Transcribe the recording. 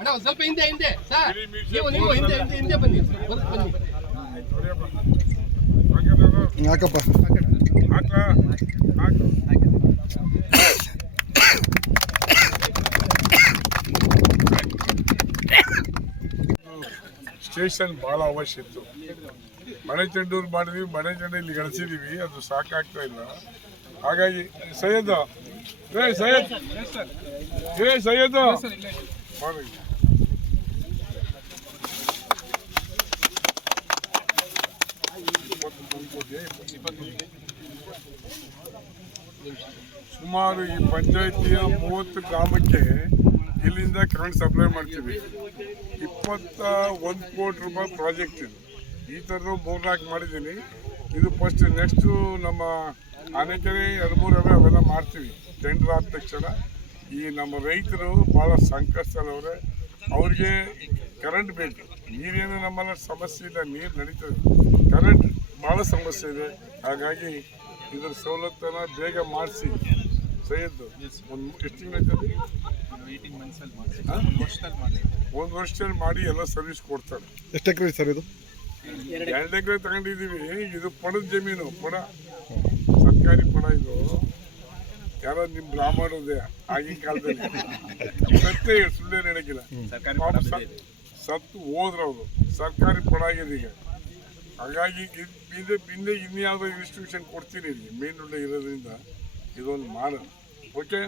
ಅಣ್ಣ ಒಂದು ಸ್ವಲ್ಪ ಹಿಂದೆ ಹಿಂದೆ ಸರ್ ನೀವು ಹಿಂದೆ ಬನ್ನಿ ಬನ್ನಿ ಯಾಕಪ್ಪ ಸ್ಟೇಷನ್ ಭಾಳ ಅವಶ್ಯ ಇತ್ತು. ಮನೆ ಚೆಂಡೂರು ಮಾಡಿದ್ವಿ, ಮನೆ ಚೆಂಡು ಇಲ್ಲಿ ಗಳಿಸಿದೀವಿ, ಅದು ಸಾಕಾಗ್ತಾ ಇಲ್ಲ. ಹಾಗಾಗಿ ಸೈಯದ್ ಮಾಡಿ ಸುಮಾರು ಈ ಪಂಚಾಯತಿಯ 30 ಗ್ರಾಮಕ್ಕೆ ಇಲ್ಲಿಂದ ಕರೆಂಟ್ ಸಪ್ಲೈ ಮಾಡ್ತೀವಿ. 21 ಕೋಟಿ ರೂಪಾಯಿ ಪ್ರಾಜೆಕ್ಟ್ ಇದು. ಈ ಥರದ್ದು 3-4 ಮಾಡಿದ್ದೀನಿ. ಇದು ಫಸ್ಟ್. ನೆಕ್ಸ್ಟು ನಮ್ಮ ಆನೆಕೆರೆ 13 ಅವೆಲ್ಲ ಮಾಡ್ತೀವಿ. ಟೆಂಡರ್ ಆದ ತಕ್ಷಣ ಈ ನಮ್ಮ ರೈತರು ಭಾಳ ಸಂಕಷ್ಟದಲ್ಲವ್ರೆ. ಅವ್ರಿಗೆ ಕರೆಂಟ್ ಬೇಕು. ನೀರೇನು ನಮ್ಮಲ್ಲ ಸಮಸ್ಯೆ ಇಲ್ಲ, ನೀರು ನಡೀತದೆ. ಕರೆಂಟ್ ಭಾಳ ಸಮಸ್ಯೆ ಇದೆ. ಹಾಗಾಗಿ ಇದರ ಸವಲತ್ತನ್ನು ಬೇಗ ಮಾಡಿಸಿ ಸೈಯದ್ ಒಂದು ಎಷ್ಟು ತಿಂಗಳು 1 ವರ್ಷದಲ್ಲಿ ಮಾಡಿ ಎಲ್ಲ ಸರ್ವಿಸ್ ಕೊಡ್ತಾರೆ. ಎಷ್ಟು ಎಕರೆ ಸರ್ ಇದು? 2 ಎಕರೆ ತಗೊಂಡಿದ್ದೀವಿ. ಇದು ಪಡದ ಜಮೀನು, ಪಡ ಸರ್ಕಾರಿ ಪಡ. ಇದು ಯಾರೋ ನಿಮ್ಮ ಬ್ರಾಹ್ಮಣದೇ ಆಗಿನ ಕಾಲದಲ್ಲಿ ಸತ್ಯ ಸುಳ್ಳೇನು ಹೇಳಕ್ಕಿಲ್ಲ. ಸತ್ತು ಹೋದ್ರು ಅವರು. ಸರ್ಕಾರಿ ಪಡ ಆಗಿದೆ ಈಗ. ಹಾಗಾಗಿ ಹಿಂದೆ ಇನ್ಯಾವುದೋ ಇನ್ಸ್ಟಿಟ್ಯೂಷನ್ ಕೊಡ್ತೀನಿ ಇಲ್ಲಿ ಮೇನ್ ರೋಡ್ ಇರೋದ್ರಿಂದ ಇದೊಂದು ಮಾಡೋಣ. ಓಕೆ.